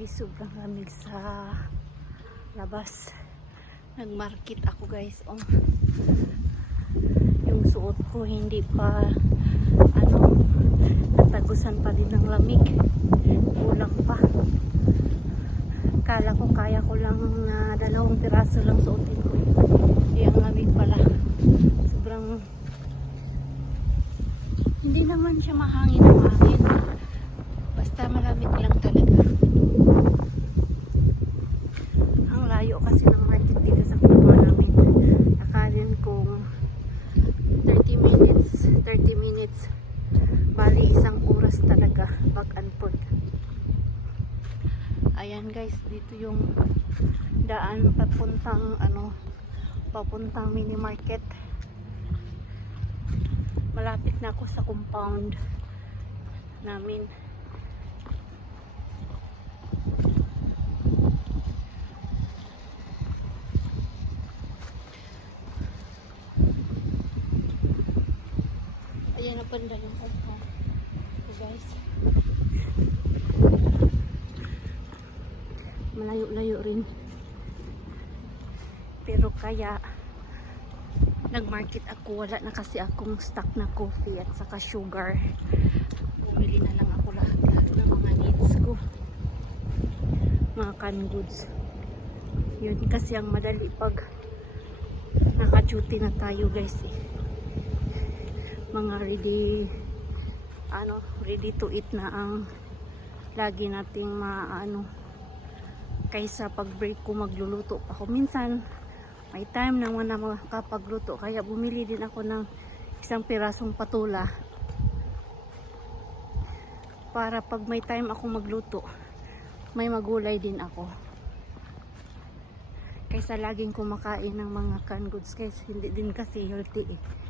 guys, sobrang lamig sa labas. Nagmarket ako guys. Oh. Yung suot ko hindi pa ano, natagusan pa din ng lamig. Kulang pa. Kala ko kaya ko lang na dalawang piraso lang suotin ko. Eh, ang lamig pala. Sobrang hindi naman siya mahangin lang talaga. Ang layo kasi ng market dito sa kubo namin. Akalin kong 30 minutes, 30 minutes. Bali isang oras talaga back and forth. Ayan guys, dito yung daan papuntang ano, papuntang mini market. Malapit na ako sa compound namin. Ayan na banda yung compound. So guys. Malayo-layo rin. Pero kaya nagmarket ako. Wala na kasi akong stock na coffee at saka sugar. Bumili na lang ako lahat-lahat ng mga needs ko. Mga canned goods. Yun kasi ang madali pag naka-duty na tayo guys eh. Mga ready ano, ready to eat na ang lagi nating maano. Kaysa pag break ko magluluto pa ako. Minsan may time na makapagluto kaya bumili din ako ng isang pirasong patula. Para pag may time ako magluto may magulay din ako. Kaysa laging kumakain ng mga canned goods. Kasi hindi din kasi healthy eh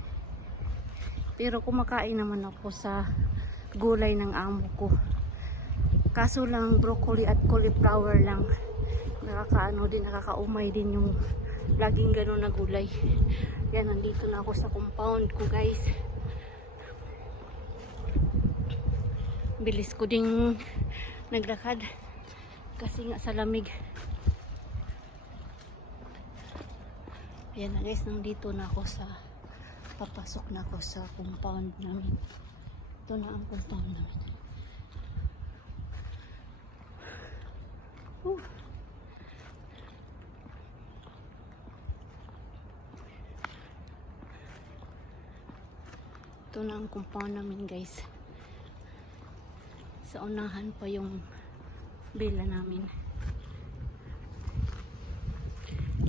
pero kumakain naman ako sa gulay ng amo ko. Kaso lang broccoli at cauliflower lang. Nakakaano din nakakaumay din yung laging ganun na gulay. Yan nandito na ako sa compound ko guys. Bilis ko ding naglakad. Kasi nga sa lamig. Yan na guys nandito na ako sa papasok na ako sa compound namin ito na ang compound namin Whew. Ito na ang compound namin guys. Sa unahan pa yung villa namin.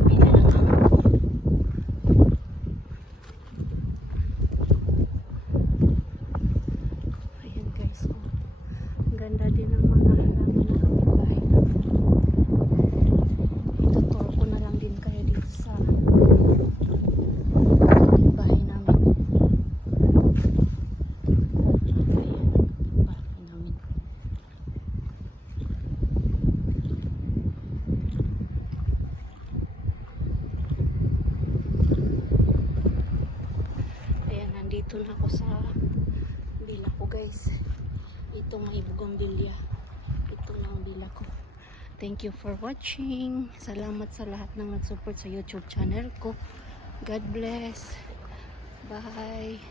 Villa ng amo ko. Ayan guys. Oh. Ang ganda din ng mga halaman na kapitbahay namin. Ituturo ko na lang din kayo dito sa bahay namin. Ayan, bahay namin. Ayan, nandito na ako sa bila ko guys. Ito may bugambilla. Ito na ang bila ko. Thank you for watching. Salamat sa lahat ng nag-support sa YouTube channel ko. God bless. Bye.